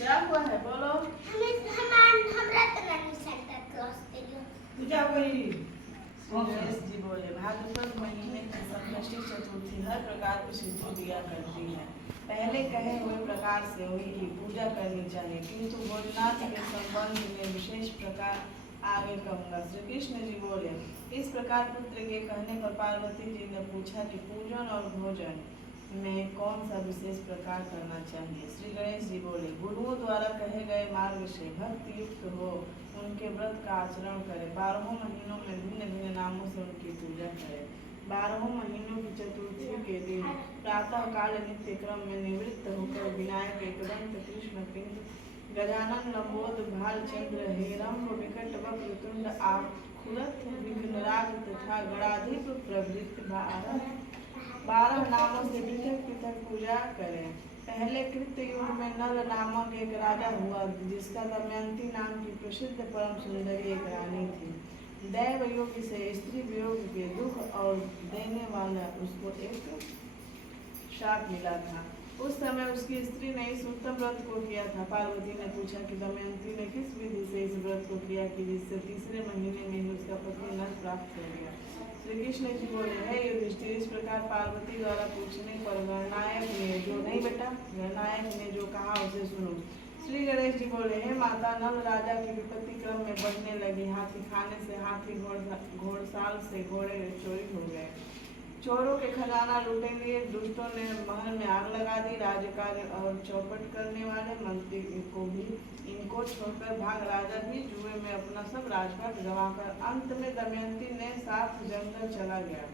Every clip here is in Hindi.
क्या हुआ है बोलो। हम रत्नानी सेंटर क्लास के लिए पूजा कोई गणेश जी बोले भाद्रपद महीने की संकष्टी चतुर्थी हर प्रकार की सिद्धि दिया करती है। पहले कहे हुए प्रकार से वही की पूजा करनी चाहिए, किंतु भोजनाथ के संबंध में विशेष प्रकार आगे कहूँगा। श्री कृष्ण जी बोले इस प्रकार पुत्र के कहने पर पार्वती जी ने पूछा कि पूजन और भोजन में कौन सा विशेष प्रकार करना चाहिए। श्री गणेश जी बोले गुरुओं द्वारा कहे गए मार्ग से भक्ति युक्त हो उनके व्रत का आचरण करे। 12 महीनों में भिन्न भिन्न नामों से उनकी पूजा करे। 12 महीनों की चतुर्थी के दिन प्रातः काल नित्य क्रम में निवृत्त होकर विनायक एकदंत कृष्ण पिंड गजानन लंबोद भालचंद्र हेरम्ब विकट वक्रतुंड आखुरथ विघ्नराज तथा गणाधिप प्रभृति 12 नामों से पृथक पृथक पूजा करें। पहले कृत्य युग में नल नामक एक राजा हुआ जिसका दमयंती नाम की प्रसिद्ध परम सुंदरी एक रानी थी। दैव योग से स्त्री वियोग के दुख और देने वाला उसको एक शाप मिला था। उस समय उसकी स्त्री ने इस उत्तम व्रत को किया था। पार्वती ने पूछा कि दमयंती ने किस विधि से इस व्रत को किया कि जिससे तीसरे महीने में ही उसका पति नर प्राप्त हो गया। श्री कृष्ण जी बोले है युधिष्ठिर इस प्रकार पार्वती द्वारा पूछने पर गणनायक ने जो कहा उसे सुनो। श्री गणेश जी बोले हे माता नल राजा की विपत्ति क्रम में बढ़ने लगी। हाथी खाने से हाथी घोड़साल से घोड़े चोरी हो गए। चोरों के खजाना लूटने लिए दुष्टों ने महल में आग लगा दी। राजकार्य और चौपट करने वाले मंत्री को भी इनको छोड़कर भाग। राजा भी जुए में अपना सब राजपाट गंवाकर अंत में दमयंती ने साथ जंगल चला गया।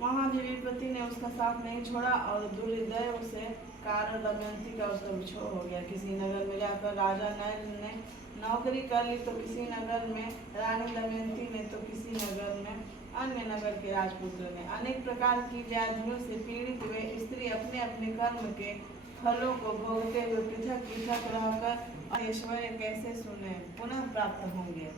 वहाँ भी विपत्ति ने उसका साथ नहीं छोड़ा और दुर्दैव से कारण दमयंती का उसका विछोह हो गया। किसी नगर में जाकर राजा नल ने नौकरी कर ली तो किसी नगर में रानी दमयंती ने तो किसी नगर में अन्य नगर के राजपुत्र ने। अनेक प्रकार की व्याधियों से पीड़ित वे स्त्री अपने अपने कर्म के फलों को भोगते हुए पृथक पृथक रहकर ऐश्वर्य कैसे सुने पुनः प्राप्त होंगे।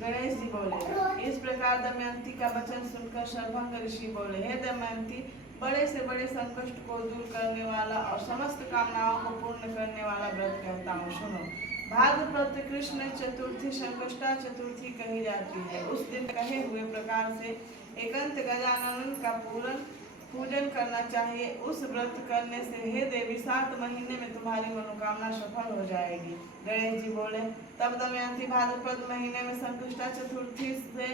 गणेश जी बोले इस प्रकार दमयंती का वचन सुनकर शर्भंग ऋषि बोले हे दमयंती बड़े से बड़े संकट को दूर करने वाला और समस्त कामनाओं को पूर्ण करने वाला व्रत कहता हूँ, सुनो। भाद्रपद कृष्ण चतुर्थी संकष्टा चतुर्थी कही जाती है। उस दिन कहे हुए प्रकार से एकांत गजानन का पूजन करना चाहिए। उस व्रत करने से हे देवी 7 महीने में तुम्हारी मनोकामना सफल हो जाएगी। गणेश जी बोले तब दमयंती भाद्रपद महीने में संकष्टा चतुर्थी से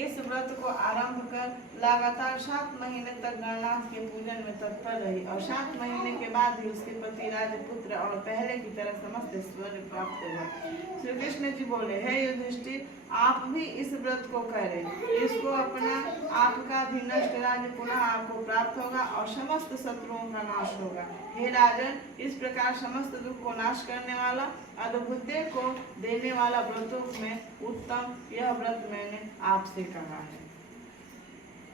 इस व्रत को आरंभ कर लगातार 7 महीने तक गणनाथ के पूजन में तत्पर रही और 7 महीने के बाद ही उसके पति राजपुत्र और पहले की तरह समस्त ऐश्वर्य प्राप्त हुआ। श्री कृष्ण जी बोले हे युधिष्ठिर आप भी इस व्रत को करें। इसको अपना आपका भी नष्ट राज्य पुनः आपको प्राप्त होगा और समस्त शत्रुओं का नाश होगा। हे राजन इस प्रकार समस्त दुख को नाश करने वाला अद्भुत को देने वाला व्रतों में उत्तम यह व्रत मैंने आपसे कहा है।